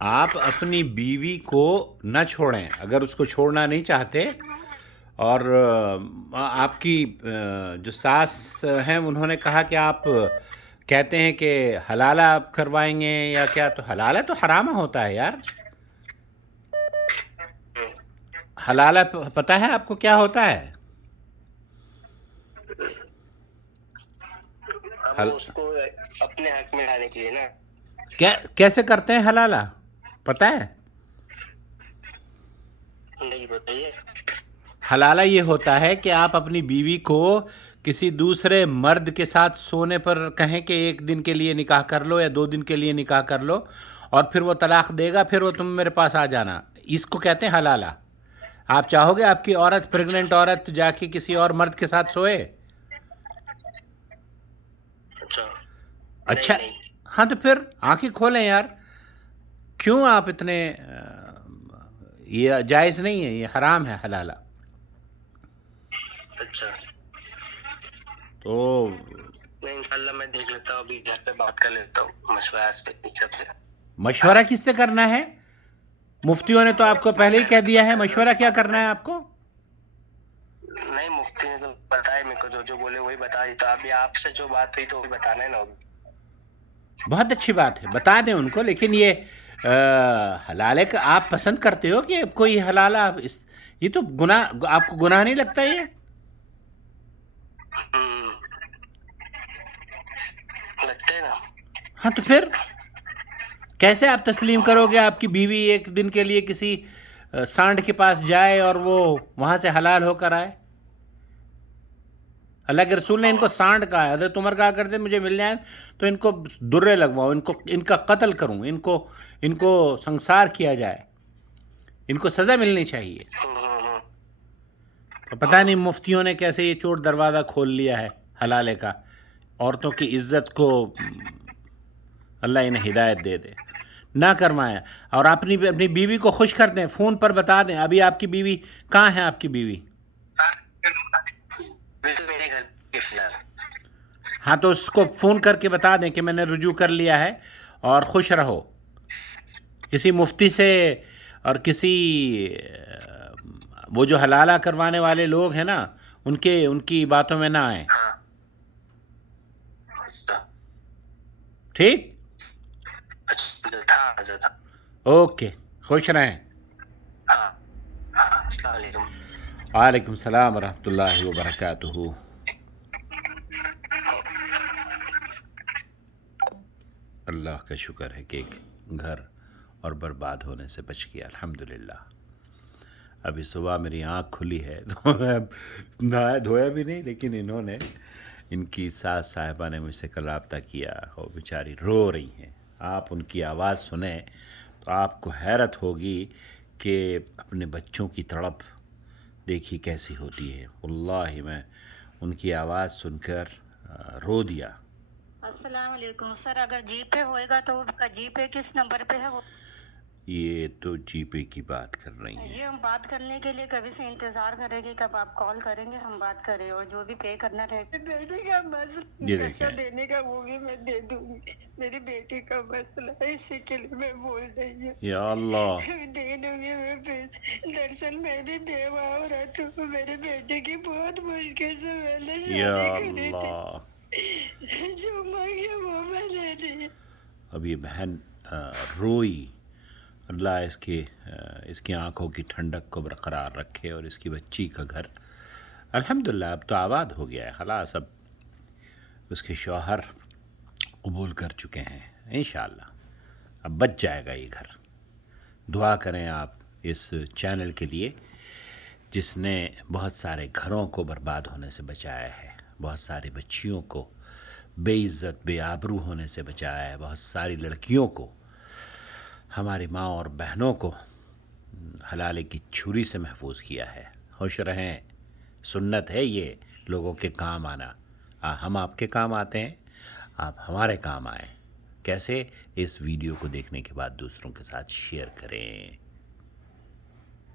آپ اپنی بیوی کو نہ چھوڑیں اگر اس کو چھوڑنا نہیں چاہتے، اور آپ کی جو ساس ہیں انہوں نے کہا کہ آپ کہتے ہیں کہ حلالہ آپ کروائیں گے یا کیا، تو حلالہ تو حرام ہوتا ہے یار. حلالہ پتہ ہے آپ کو کیا ہوتا ہے؟ اب حل... وہ اس کو اپنے حق میں لانے کے لیے نا. کیسے کرتے ہیں حلالہ پتہ ہے؟ نہیں بتائیے. حلالہ یہ ہوتا ہے کہ آپ اپنی بیوی کو کسی دوسرے مرد کے ساتھ سونے پر کہیں کہ 1 دن کے لیے نکاح کر لو یا 2 دن کے لیے نکاح کر لو، اور پھر وہ طلاق دے گا، پھر وہ تم میرے پاس آ جانا. اس کو کہتے ہیں حلالہ. آپ چاہو گے آپ کی عورت، پریگننٹ عورت جا کے کسی اور مرد کے ساتھ سوئے؟ اچھا. اچھا. نہیں نہیں. ہاں تو پھر آنکھیں کھولیں یار. کیوں آپ اتنے یہ جائز نہیں ہے، یہ حرام ہے حلالہ. اچھا. تو نہیں انشاءاللہ میں دیکھ لیتا ہوں، ابھی گھر پہ بات کر لیتا ہوں مشورہ سے ٹیچر سے. مشورہ کس سے کرنا ہے؟ مفتیوں نے تو آپ کو پہلے ہی کہہ دیا ہے مشورہ کیا کرنا ہے آپ کو. نہیں مفتی نے تو بتایا میرے کو، جو بولے وہی بتا دی. تو ابھی آپ سے جو بات ہوئی تو وہی بتانا ہے نا. بہت اچھی بات ہے، بتا دیں ان کو. لیکن یہ حلالے کا آپ پسند کرتے ہو کہ کوئی حلالہ یہ تو گناہ، آپ کو گناہ نہیں لگتا یہ؟ لگتا ہے نا. ہاں تو پھر کیسے آپ تسلیم کرو گے آپ کی بیوی 1 دن کے لیے کسی سانڈ کے پاس جائے اور وہ وہاں سے حلال ہو کر آئے؟ اللہ کے رسول نے ان کو سانڈ کہا ہے. حضرت عمر کہا کرتے مجھے مل جائیں تو ان کو درے لگواؤ، ان کا قتل کروں، ان کو سنسار کیا جائے، ان کو سزا ملنی چاہیے. تو پتہ نہیں مفتیوں نے کیسے یہ چوٹ دروازہ کھول لیا ہے حلالے کا. عورتوں کی عزت کو اللہ انہیں ہدایت دے دے. نہ کروائیں، اور اپنی بیوی کو خوش کر دیں. فون پر بتا دیں. ابھی آپ کی بیوی کہاں ہے؟ آپ کی بیوی میرے گھر کے فلحال. ہاں تو اس کو فون کر کے بتا دیں کہ میں نے رجوع کر لیا ہے اور خوش رہو. کسی مفتی سے اور کسی وہ جو حلالہ کروانے والے لوگ ہیں نا ان کی باتوں میں نہ آئیں. ٹھیک. اوکے، خوش رہیں. السلام علیکم. وعلیکم السلام ورحمۃ اللہ وبرکاتہ. اللہ کا شکر ہے کہ ایک گھر اور برباد ہونے سے بچ گیا الحمدللہ. ابھی صبح میری آنکھ کھلی ہے تو میں نہایا دھویا بھی نہیں، لیکن انہوں نے، ان کی ساس صاحبہ نے مجھ سے کل رابطہ کیا، وہ بیچاری رو رہی ہیں. آپ ان کی آواز سنیں تو آپ کو حیرت ہوگی کہ اپنے بچوں کی تڑپ دیکھی کیسی ہوتی ہے. واللہ میں ان کی آواز سن کر رو دیا. السلام علیکم سر. اگر جی پے ہوئے گا تو اس کا جی پے کس نمبر پہ ہے؟ وہ یہ تو جی پے کی بات کر رہی ہیں. یہ ہم بات کرنے کے لیے کبھی سے انتظار کریں گے کب آپ کال کریں گے ہم بات کریں، اور جو بھی پے کرنا رہے گا بیٹے کا مسئلہ یہ پیسہ دیکھیں دینے کا وہ بھی میں دے دوں گی. میری بیٹی کا مسئلہ ہے، اسی کے لیے میں بول رہی ہوں. یا اللہ. دے دوں گی میں پیسے. دراصل میں بھی بیوہ عورت ہوں. میرے بیٹے کی بہت مشکل سے میں نے یا شادی کری تھی. اللہ. جو مانگے وہ میں دے دی. اب یہ بہن روئی. اللہ اس کی آنکھوں کی ٹھنڈک کو برقرار رکھے اور اس کی بچی کا گھر الحمدللہ اب تو آباد ہو گیا ہے. خلاص اب اس کے شوہر قبول کر چکے ہیں انشاءاللہ. اب بچ جائے گا یہ گھر. دعا کریں آپ اس چینل کے لیے جس نے بہت سارے گھروں کو برباد ہونے سے بچایا ہے، بہت ساری بچیوں کو بے عزت بے آبرو ہونے سے بچایا ہے، بہت ساری لڑکیوں کو، ہماری ماں اور بہنوں کو حلالے کی چھری سے محفوظ کیا ہے. خوش رہیں. سنت ہے یہ لوگوں کے کام آنا. ہم آپ کے کام آتے ہیں، آپ ہمارے کام آئیں. کیسے؟ اس ویڈیو کو دیکھنے کے بعد دوسروں کے ساتھ شیئر کریں.